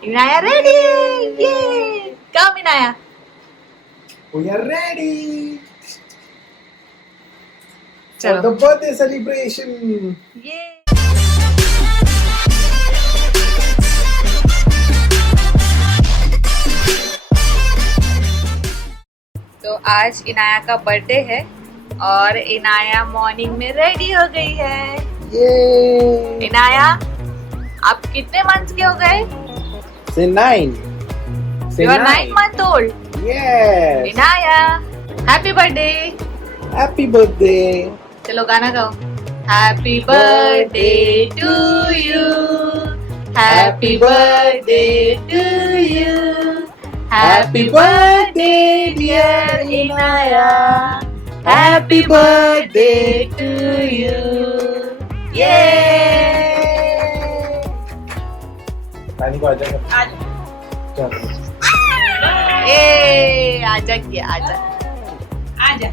Inaya ready! Yay! Come Inaya. We are ready for चलो. the birthday celebration. Yay! तो आज इनाया का birthday है और इनाया मॉर्निंग में रेडी हो गई है. Yay! इनाया, आप कितने मंथ्स के हो गए? Say 9. Say You are 9 month old. Yes. Inaya, happy birthday. Happy birthday. चलो गाना गाओ. Happy birthday to you. Happy birthday to you. Happy birthday dear Inaya. Happy birthday to you. ये नानी को आजा कर. ए आजा किया आजा. आजा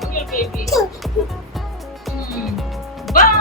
बेबी बाय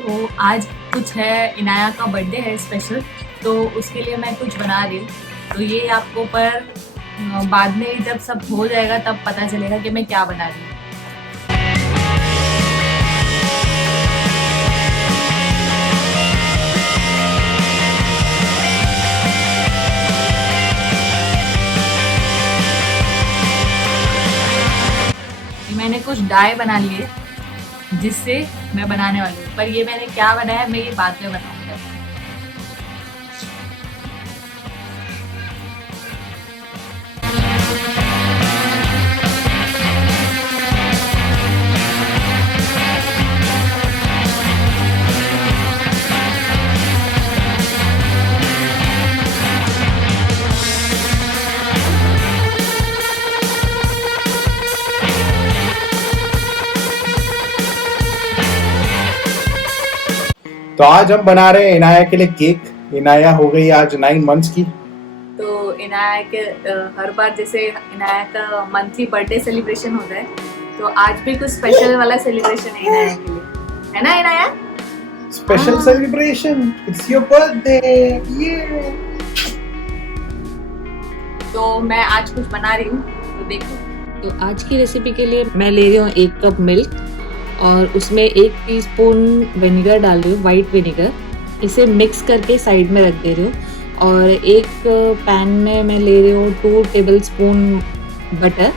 तो आज कुछ है, इनाया का बर्थडे है स्पेशल, तो उसके लिए मैं कुछ बना रही हूँ. तो ये आपको पर बाद में जब सब हो जाएगा तब पता चलेगा कि मैं क्या बना रही हूँ. मैंने कुछ डाई बना लिए जिससे मैं बनाने वाली हूँ, पर ये मैंने क्या बनाया मैं ये बाद में बताऊंगा. तो आज हम बना रहे हैं इनाया के लिए केक. इनाया हो गई आज 9 months की. तो इनाया के हर बार जैसे इनाया का मंथली बर्थडे सेलिब्रेशन होता है, तो आज भी कुछ स्पेशल वाला सेलिब्रेशन है इनाया के लिए, है ना Inaya? Special Ah. celebration. It's your birthday. Yeah. तो मैं आज कुछ बना रही हूँ, तो देखो. तो आज की रेसिपी के लिए मैं ले रही हूँ 1 कप मिल्क और उसमें 1 टीस्पून विनेगर डाल रही हूँ, वाइट विनेगर. इसे मिक्स करके साइड में रख दे रही हूँ. और एक पैन में मैं ले रही हूँ 2 tablespoon butter,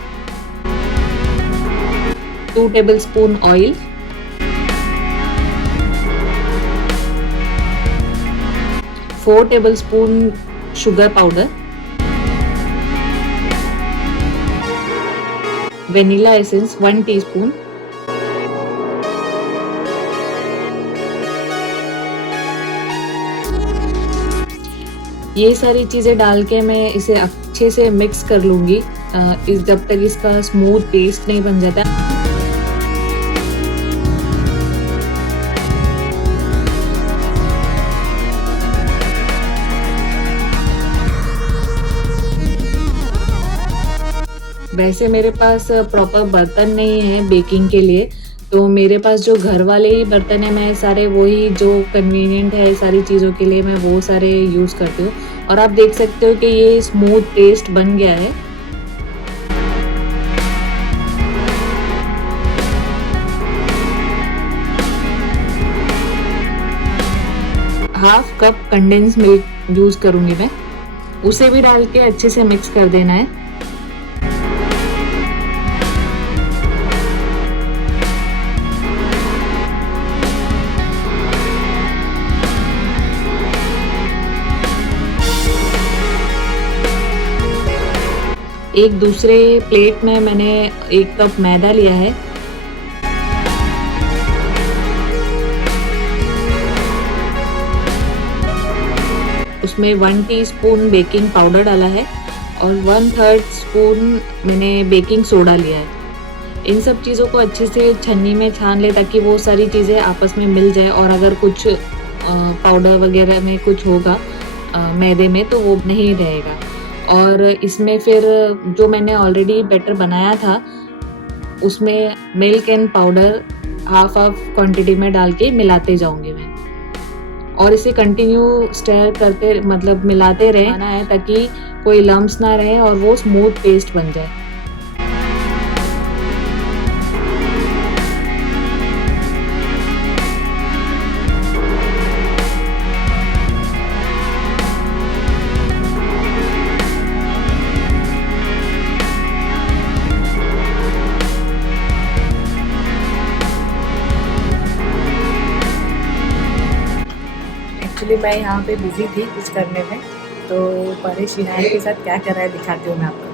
2 tablespoon oil, 4 tablespoon sugar powder, vanilla essence 1 teaspoon, ये सारी चीज़ें डाल के मैं इसे अच्छे से मिक्स कर लूँगी जब तक इसका स्मूथ पेस्ट नहीं बन जाता. वैसे मेरे पास प्रॉपर बर्तन नहीं है बेकिंग के लिए, तो मेरे पास जो घर वाले ही बर्तन है, मैं सारे वही जो कन्वीनियंट है सारी चीज़ों के लिए मैं वो सारे यूज़ करती हूँ. और आप देख सकते हो कि ये स्मूथ पेस्ट बन गया है. Half cup condense milk use करूँगी मैं, उसे भी डाल के अच्छे से मिक्स कर देना है. एक दूसरे प्लेट में मैंने 1 कप मैदा लिया है उसमें 1 टीस्पून बेकिंग पाउडर डाला है और 1/3 स्पून मैंने बेकिंग सोडा लिया है। इन सब चीज़ों को अच्छे से छन्नी में छान ले ताकि वो सारी चीज़ें आपस में मिल जाए और अगर कुछ पाउडर वगैरह में कुछ होगा मैदे में तो वो नहीं रहेगा। और इसमें फिर जो मैंने ऑलरेडी बैटर बनाया था उसमें milk and powder half quantity में डाल के मिलाते जाऊंगी मैं और इसे कंटिन्यू स्टर करते मतलब मिलाते रहना है ताकि कोई लम्प्स ना रहे और वो स्मूथ पेस्ट बन जाए। एक्चुअली मैं यहाँ पे बिजी थी कुछ करने में, तो परेश इनाया के साथ क्या कर रहा है दिखाती हूँ मैं आपको।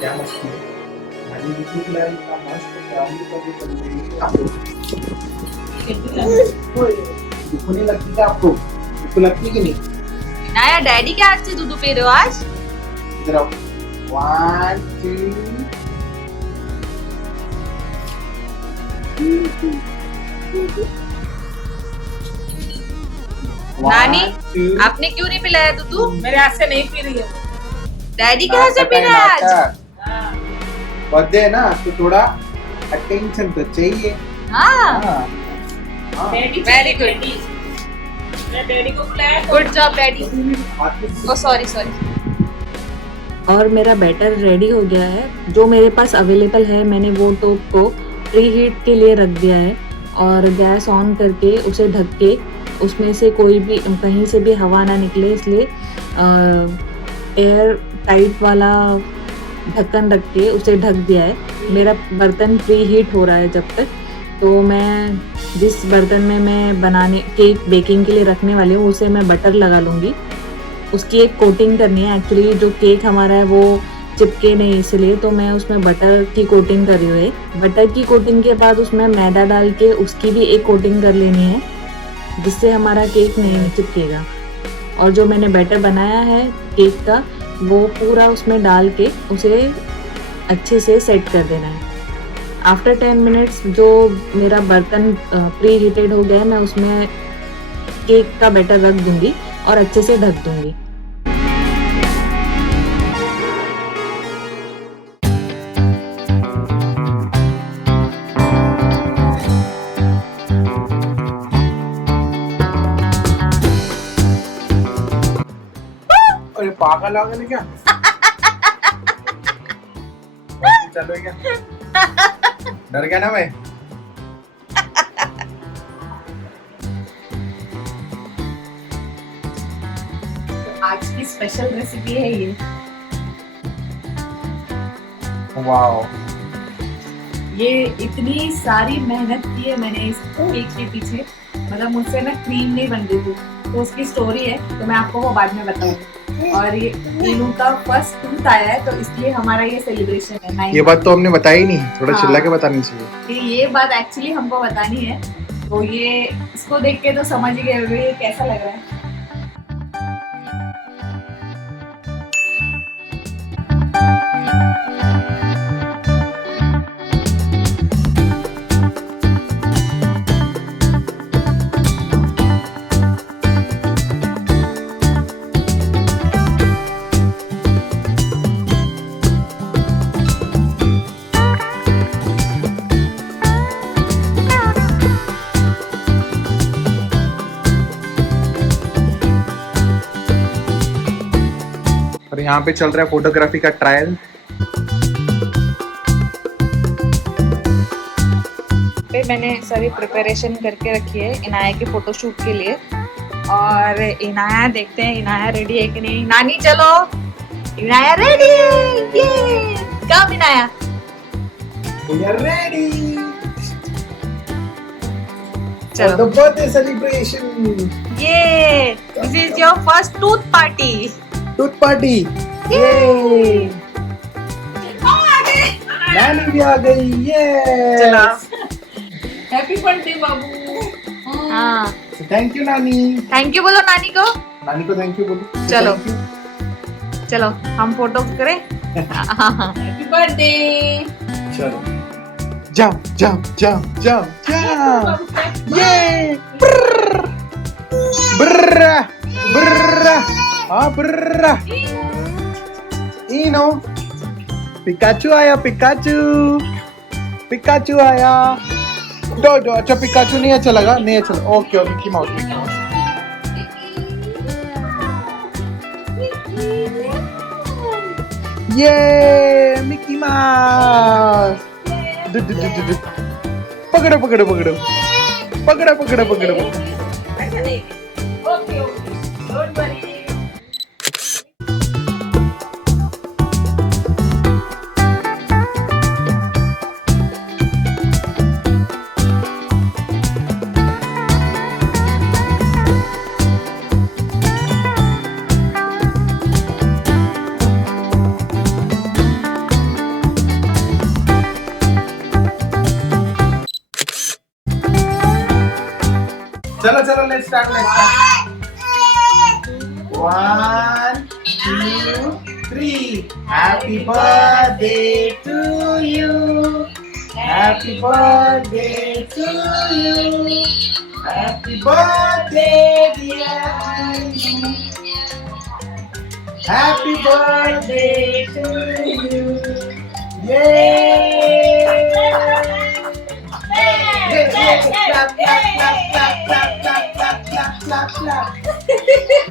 क्या मस्ती है? नानी बिल्कुल खिलाई, इतना मस्त प्यारी कभी बन गई आपको। दुख नहीं लगती क्या आपको? दुख लगती कि नहीं? इनाया डैडी के हाथ से दूध पी रहे हो आज? इधर आओ। 1 2 नानी, 1 2 आपने क्यों नहीं पिलाया दूध? मेरे हाथ से नहीं पी रही है। डैडी के हाथ से पी रहा है आज? बर्थडे है ना तो थोड़ा अटेंशन तो चाहिए। हाँ, हाँ। डैडी वेरी गुड, मैं डैडी को बुलाया। Good job daddy. Oh sorry. और मेरा बैटर रेडी हो गया है। जो मेरे पास अवेलेबल है मैंने वो टोप को प्री हीट के लिए रख दिया है और गैस ऑन करके उसे ढक के उसमें से कोई भी कहीं से भी हवा ना निकले इसलिए एयर टाइट वाला ढक्कन रख के उसे ढक दिया है। मेरा बर्तन प्री हीट हो रहा है जब तक, तो मैं जिस बर्तन में मैं बनाने केक बेकिंग के लिए रखने वाली हूँ उसे मैं बटर लगा लूँगी। उसकी एक कोटिंग करनी है। एक्चुअली जो केक हमारा है वो चिपके नहीं, इसलिए तो मैं उसमें बटर की कोटिंग कर रही हूँ। बटर की कोटिंग के बाद उसमें मैदा डाल के उसकी भी एक कोटिंग कर लेनी है जिससे हमारा केक नहीं चिपकेगा। और जो मैंने बैटर बनाया है केक का वो पूरा उसमें डाल के उसे अच्छे से सेट कर देना है। आफ्टर 10 मिनट्स जो मेरा बर्तन प्री हीटेड हो गया है मैं उसमें केक का बैटर रख दूंगी और अच्छे से ढक दूंगी। अरे पागल आ गए क्या? चलो क्या? डर गया ना मैं? आज की स्पेशल रेसिपी है ये। वाओ, ये इतनी सारी मेहनत की है मैंने इस केक के पीछे, मतलब मुझसे ना क्रीम नहीं बन रही थी, तो उसकी स्टोरी है तो मैं आपको वो बाद में बताऊंगी। और ये इनू का फर्स्ट टूथ आया है तो इसलिए हमारा ये सेलिब्रेशन है। 9 ये बात तो हमने बताई नहीं, थोड़ा हाँ। चिल्ला के बतानी चाहिए। ये बात एक्चुअली हमको बतानी है, तो ये इसको देख के तो समझ ही गए होंगे ये कैसा लग रहा है। और यहाँ पे चल रहा है फोटोग्राफी का ट्रायल। पे मैंने सारी प्रिपरेशन करके रखी है इनाया के फोटोशूट के लिए। और इनाया देखते हैं इनाया रेडी है कि नहीं। नानी चलो, इनाया रेडी है। ये कम इनाया। We are ready चलो। for the birthday celebration. ये this is your first tooth party. Tooth party. Yay! नानी भी आ गई। चलो। Yes. हैप्पी बर्थडे बाबू। हाँ, Thank you नानी। थैंक यू बोलो नानी को। नानी को थैंक यू बोलो। चलो। Thank you। चलो हम फोटो करें। Happy birthday. चलो jump jump jump jump jump ये ब्रर ब्रर हाँ ब्रर इनो पिकाचू आया पिकाचू आया दो अच्छा पिकाचू नहीं अच्छा लगा नहीं अच्छा लगा ओके मिकी माउस ये मिकी माउस पकड़ो पकड़ो पकड़ो पकड़ो पकड़ो पकड़ो ओके डोंट वरी। चलो चलो let's start 1 2 3 happy birthday to you happy birthday to you happy birthday dear happy birthday to you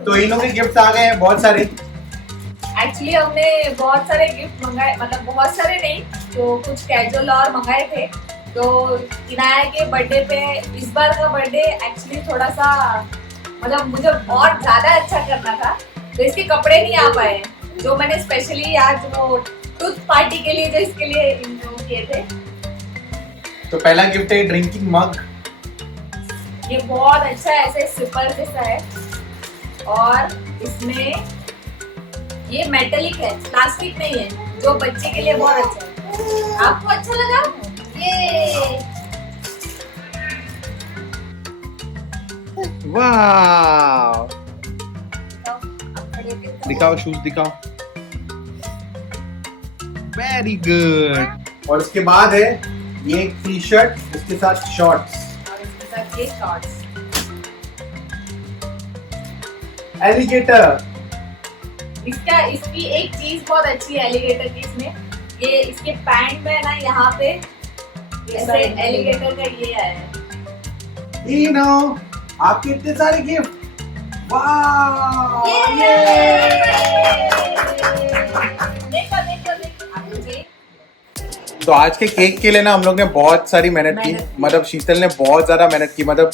तो इनों के गिफ्ट आ गए हैं बहुत सारे। एक्चुअली हमने बहुत सारे गिफ्ट मंगाए, मतलब बहुत सारे नहीं तो कुछ कैजुअल और मंगाए थे। तो इनाया के बर्थडे पे इस बार का बर्थडे एक्चुअली थोड़ा सा मतलब मुझे और ज्यादा अच्छा करना था तो इसके कपड़े नहीं आ पाए जो मैंने स्पेशली आज वो टूथ पार्टी के लिए जो इसके लिए किए थे। तो पहला गिफ्ट है ड्रिंकिंग मग। ये बहुत अच्छा है, ऐसे सिपर जैसा है और इसमें ये मेटेलिक है, प्लास्टिक नहीं है, जो बच्चे के लिए बहुत अच्छा है। आपको अच्छा लगा? ये वाह दिखाओ शूज दिखाओ वेरी गुड। और उसके बाद है ये एक टी शर्ट इसके साथ शॉर्ट्स और इसके साथ ये शॉर्ट्स। एलिगेटर। इसकी एक चीज बहुत अच्छी है एलिगेटर की, इसमें ये इसके पैंट में ना यहाँ पे ऐसे एलिगेटर का ये है। इनो आपके इतने सारे गिफ्ट वाह देखो देखो देखो आप मुझे। तो आज के केक के लिए ना हम लोग ने बहुत सारी मेहनत की, मतलब शीतल ने बहुत ज्यादा मेहनत की, मतलब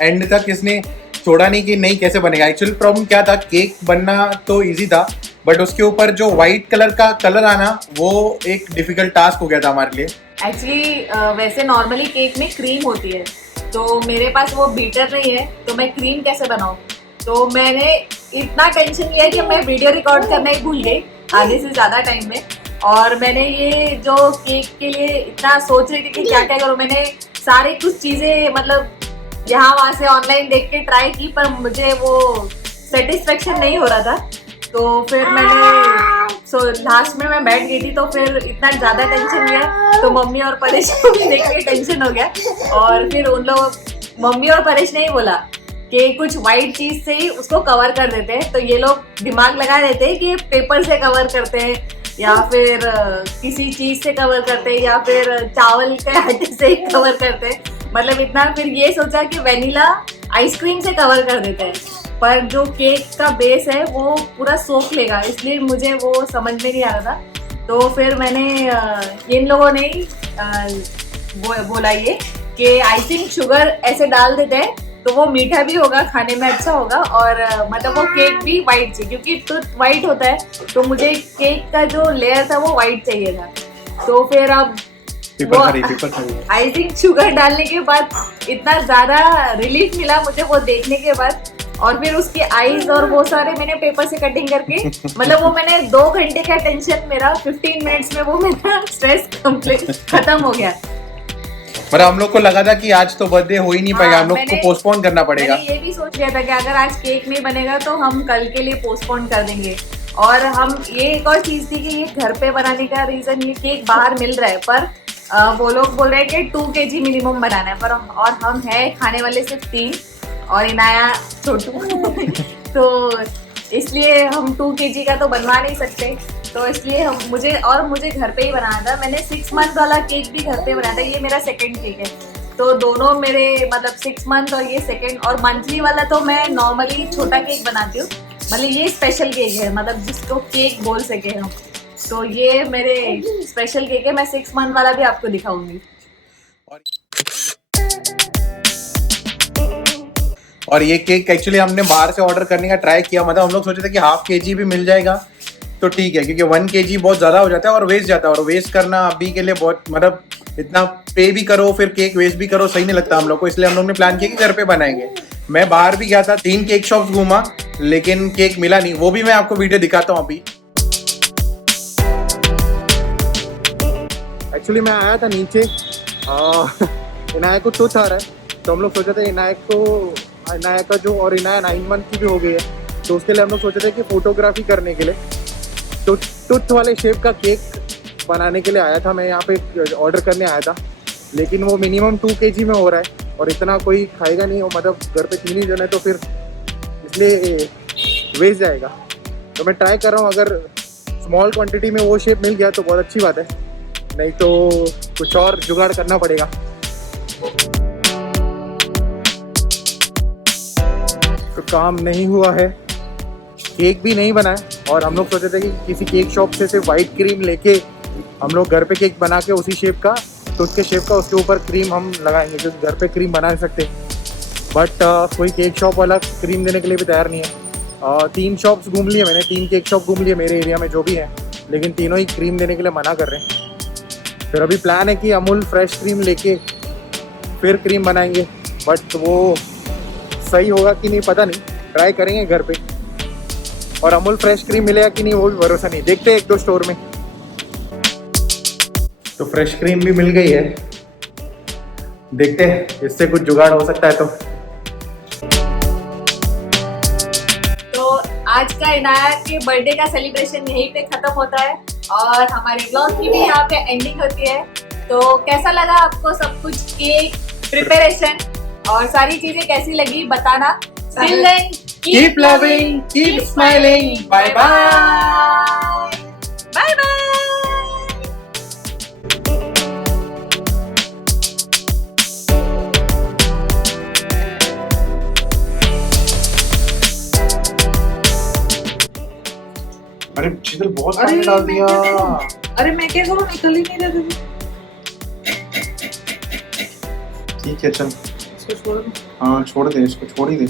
एंड तक इसने छोड़ा नहीं कि नहीं कैसे बनेगा। एक्चुअल प्रॉब्लम क्या था, केक बनना तो इजी था बट उसके ऊपर जो व्हाइट कलर का कलर आना वो एक डिफिकल्ट टास्क हो गया था हमारे लिए। एक्चुअली वैसे नॉर्मली केक में क्रीम होती है तो मेरे पास वो बीटर नहीं है तो मैं क्रीम कैसे बनाऊं। तो मैंने इतना टेंशन लिया कि मैं वीडियो रिकॉर्ड करना ही भूल गई आधे से ज़्यादा टाइम में। और मैंने ये जो केक के लिए इतना सोच रही थी कि क्या क्या करूँ, मैंने सारी कुछ चीज़ें मतलब यहाँ वहाँ से ऑनलाइन देख के ट्राई की पर मुझे वो सेटिस्फेक्शन नहीं हो रहा था। तो फिर मैंने लास्ट में मैं बैठ गई थी तो फिर इतना ज़्यादा टेंशन लिया तो मम्मी और परेश को भी देख के टेंशन हो गया। और फिर उन लोग मम्मी और परेश ने ही बोला कि कुछ वाइट चीज़ से ही उसको कवर कर देते हैं। तो ये लोग दिमाग लगा देते हैं कि पेपर से कवर करते हैं या फिर किसी चीज़ से कवर करते हैं या फिर चावल के आटे से ही कवर करते हैं, मतलब इतना। फिर ये सोचा कि वेनिला आइसक्रीम से कवर कर देते हैं पर जो केक का बेस है वो पूरा सोख लेगा, इसलिए मुझे वो समझ में नहीं आ रहा था। तो फिर मैंने इन लोगों ने बोला ये कि आइसिंग शुगर ऐसे डाल देते हैं तो वो मीठा भी होगा, खाने में अच्छा होगा और मतलब वो केक भी वाइट चाहिए क्योंकि टूथ वाइट होता है तो मुझे केक का जो लेयर था वो वाइट चाहिए था। तो फिर अब वो आइसिंग शुगर डालने के बाद इतना ज़्यादा रिलीफ मिला मुझे वो देखने के बाद। और फिर उसकी आईज और वो सारे मैंने पेपर से कटिंग करके मतलब वो मैंने 2 घंटे का टेंशन मेरा 15 मिनट्स में वो मेरा स्ट्रेस कंप्लीट खत्म हो गया। मतलब हम लोग को लगा था कि आज तो बर्थडे हो ही नहीं पाएगा, हाँ, हम लोग को मैंने- पोस्टपोन करना पड़ेगा। मैंने ये भी सोच लिया था कि अगर आज केक नहीं बनेगा तो हम कल के लिए पोस्टपोन कर देंगे। और हम ये एक और चीज थी कि ये घर पे बनाने का रीजन, ये केक बाहर मिल रहा है पर वो लोग बोल रहे हैं कि 2 kg मिनिमम बनाना है, पर और हम है खाने वाले सिर्फ 3 और इनाया छोटू तो इसलिए हम 2 kg का तो बनवा नहीं सकते। तो इसलिए मुझे घर पे ही बनाना था। मैंने 6 मंथ वाला केक भी घर पे बनाया था, ये मेरा सेकंड केक है। तो दोनों मेरे मतलब 6 मंथ और ये सेकंड, और मंथली वाला तो मैं नॉर्मली छोटा केक बनाती हूँ, मतलब ये स्पेशल केक है, मतलब जिसको केक बोल सके हम। तो ये मेरे स्पेशल केक है, मैं 6 मंथ वाला भी आपको दिखाऊंगी। और ये केक एक्चुअली हमने बाहर से ऑर्डर करने का ट्राई किया, मतलब हम लोग सोचे थे कि ½ kg भी मिल जाएगा तो ठीक है, क्योंकि 1 kg बहुत ज़्यादा हो जाता है और वेस्ट जाता है, और वेस्ट करना अभी के लिए बहुत मतलब इतना पे भी करो फिर केक वेस्ट भी करो, सही नहीं लगता हम लोग को। इसलिए हम लोग ने प्लान किया कि घर पे बनाएंगे। मैं बाहर भी गया था, 3 केक शॉप्स घूमा, लेकिन केक मिला नहीं। वो भी मैं आपको वीडियो दिखाता हूँ अभी। एक्चुअली मैं आया था नीचे, इनाया को टूथ आ रहा है, तो हम लोग सोचे थे इनाया का जो, और इनाया 9 मंथ की भी हो गई है, तो उसके लिए हम लोग सोचे थे कि फोटोग्राफी करने के लिए तो टूथ वाले शेप का केक बनाने के लिए आया था। मैं यहाँ पे ऑर्डर करने आया था, लेकिन वो मिनिमम 2 kg में हो रहा है और इतना कोई खाएगा नहीं, और मतलब घर पे 3 ही जन है तो फिर इसलिए वेस्ट जाएगा। तो मैं ट्राई कर रहा हूँ, अगर स्मॉल क्वांटिटी में वो शेप मिल गया तो बहुत अच्छी बात है, नहीं तो कुछ और जुगाड़ करना पड़ेगा। तो काम नहीं हुआ है, केक भी नहीं बना है, और हम लोग सोचे थे कि किसी केक शॉप से सिर्फ वाइट क्रीम लेके हम लोग घर पे केक बना के उसी शेप का, तो उसके शेप का उसके ऊपर क्रीम हम लगाएंगे, क्योंकि घर पे क्रीम बना नहीं सकते। बट कोई केक शॉप वाला क्रीम देने के लिए भी तैयार नहीं है। 3 शॉप्स घूम लिए मैंने, 3 केक शॉप घूम लिए मेरे एरिया में जो भी है, लेकिन तीनों ही क्रीम देने के लिए मना कर रहे हैं। फिर अभी प्लान है कि अमूल फ्रेश क्रीम लेके फिर क्रीम बनाएंगे, बट वो सही होगा कि नहीं पता नहीं, ट्राई करेंगे घर पे। और अमूल फ्रेश क्रीम मिलेगा कि नहीं वो भी भरोसा नहीं, देखते हैं 1-2 स्टोर में। तो फ्रेश क्रीम भी मिल गई है, देखते हैं इससे कुछ जुगाड़ हो सकता है तो आज का इनाया के बर्थडे का सेलिब्रेशन यहीं पे खत्म होता है और हमारे ब्लॉग की भी यहाँ पे एंडिंग होती है। तो कैसा लगा आपको सब कुछ, केक प्रिपरेशन और सारी चीजें कैसी लगी बताना। Till then, Keep loving, keep smiling. Bye bye. Bye bye. अरे शीतल बहुत पानी डाल दिया। अरे मैं क्या करूँ, निकल ही नहीं रहा। ठीक है चल, इसको छोड़ दो। हाँ छोड़ दे, इसको छोड़ ही दे।